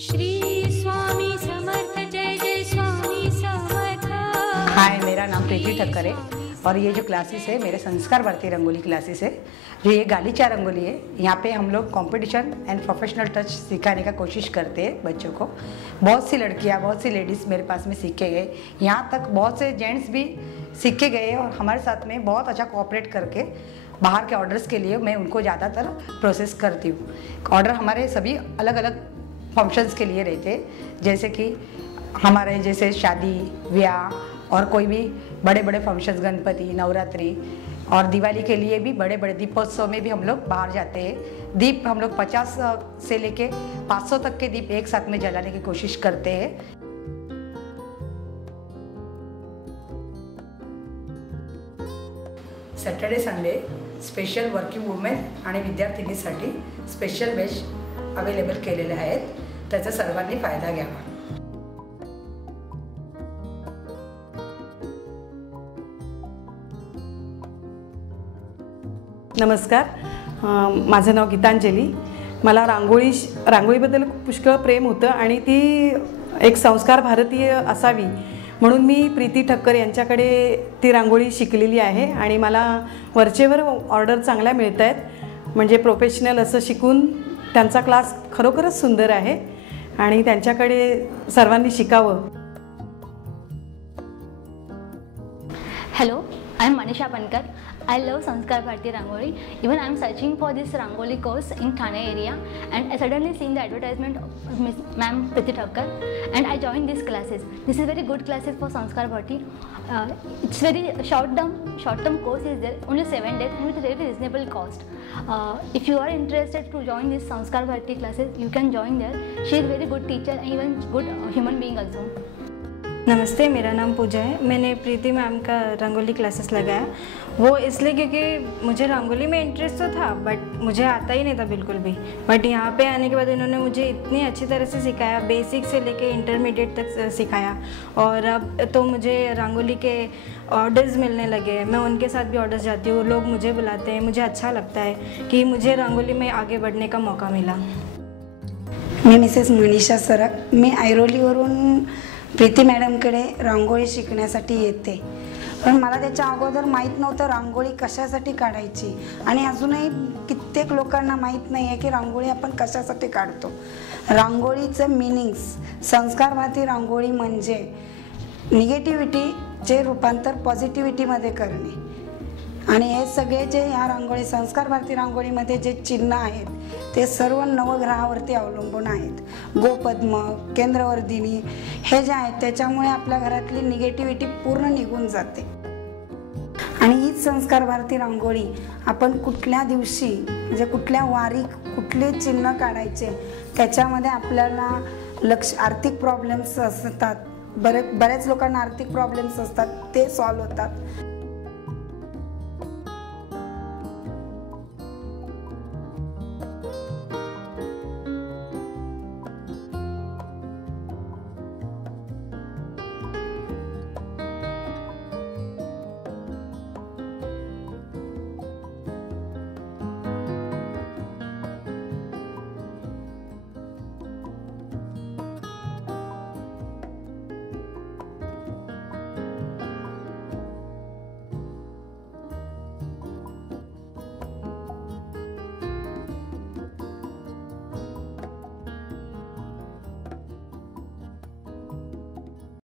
श्री स्वामी समर्थ, जय जय स्वामी समर्थ। हाय, मेरा नाम प्रीति ठक्कर है और ये जो क्लासेस है मेरे संस्कार भारती रंगोली क्लासेस है। जो ये गालीचा रंगोली है, यहाँ पे हम लोग कंपटीशन एंड प्रोफेशनल टच सिखाने का कोशिश करते हैं बच्चों को। बहुत सी लड़कियाँ, बहुत सी लेडीज़ मेरे पास में सीख के गए, यहाँ तक बहुत से जेंट्स भी सीख के गए और हमारे साथ में बहुत अच्छा कोऑपरेट करके बाहर के ऑर्डर्स के लिए मैं उनको ज़्यादातर प्रोसेस करती हूँ। ऑर्डर हमारे सभी अलग अलग फंक्शंस के लिए रहते हैं, जैसे कि हमारे जैसे शादी ब्याह और कोई भी बड़े बड़े फंक्शंस, गणपति, नवरात्रि और दिवाली के लिए भी बड़े बड़े दीपोत्सव में भी हम लोग बाहर जाते हैं। दीप हम लोग 50 से लेके 500 तक के दीप एक साथ में जलाने की कोशिश करते हैं। Saturday Sunday special working women आणि विद्यार्थिनीसाठी स्पेशल बॅच अवेलेबल केलेले आहेत, त्याचा सर्वांनी फायदा घ्यावा। नमस्कार, माझं नाव गीतांजली। मला रांगोळीबद्दल पुष्कळ प्रेम होतं आणि ती एक संस्कार भारतीय असावी म्हणून मी प्रीती ठक्कर यांच्याकडे ती रांगोळी शिकलेली आहे आणि मला वरचेवर ऑर्डर चांगल्या मिळत आहेत। म्हणजे प्रोफेशनल असं शिकून त्यांचा क्लास खरोखरच सुंदर आहे आणि त्यांच्याकडे सर्वांनी शिकावं। Hello, I am Manisha Pankar. I love Sanskar Bharati Rangoli. Even I am searching for this Rangoli course in Thane area, and I suddenly seen the advertisement of Miss Ma'am Priti Thakkar, and I joined these classes. This is very good classes for Sanskar Bharati. It's very short-term course is there, only 7 days, and with a very reasonable cost. If you are interested to join this Sanskar Bharati classes, you can join there. She is very good teacher and even good human being also. नमस्ते, मेरा नाम पूजा है। मैंने प्रीति ma'am का rangoli classes लगाया, वो इसलिए क्योंकि मुझे रंगोली में इंटरेस्ट तो था बट मुझे आता ही नहीं था बिल्कुल भी। बट यहाँ पे आने के बाद इन्होंने मुझे इतनी अच्छी तरह से सिखाया, बेसिक से लेके इंटरमीडिएट तक सिखाया और अब तो मुझे रंगोली के ऑर्डर्स मिलने लगे। मैं उनके साथ भी ऑर्डर्स जाती हूँ, लोग मुझे बुलाते हैं। मुझे अच्छा लगता है कि मुझे रंगोली में आगे बढ़ने का मौका मिला। मी मिसेस मनीषा सरक, मी ऐरोलीवरून प्रीती मॅडमकडे रांगोळी शिकण्यासाठी येते, पण मला त्याच्या अगोदर माहीत नव्हतं रांगोळी कशासाठी काढायची आणि अजूनही कित्येक लोकांना माहीत नाही आहे की रांगोळी आपण कशासाठी काढतो। रांगोळीचं मीनिंग्स, संस्कार भारती रांगोळी म्हणजे निगेटिव्हिटीचे रूपांतर पॉझिटिव्हिटीमध्ये करणे आणि हे सगळे जे ह्या रांगोळी संस्कार भारती रांगोळीमध्ये जे चिन्ह आहेत ते सर्व नवग्रहावरती अवलंबून आहेत। गोपद्म, केंद्रवर्धिनी हे जे आहेत त्याच्यामुळे आपल्या घरातली निगेटिव्हिटी पूर्ण निघून जाते आणि हीच संस्कार भारती रांगोळी आपण कुठल्या दिवशी म्हणजे कुठल्या वारी कुठले चिन्ह काढायचे त्याच्यामध्ये आपल्याला आर्थिक प्रॉब्लेम्स असतात, बऱ्याच लोकांना आर्थिक प्रॉब्लेम्स असतात, ते सॉल्व्ह होतात।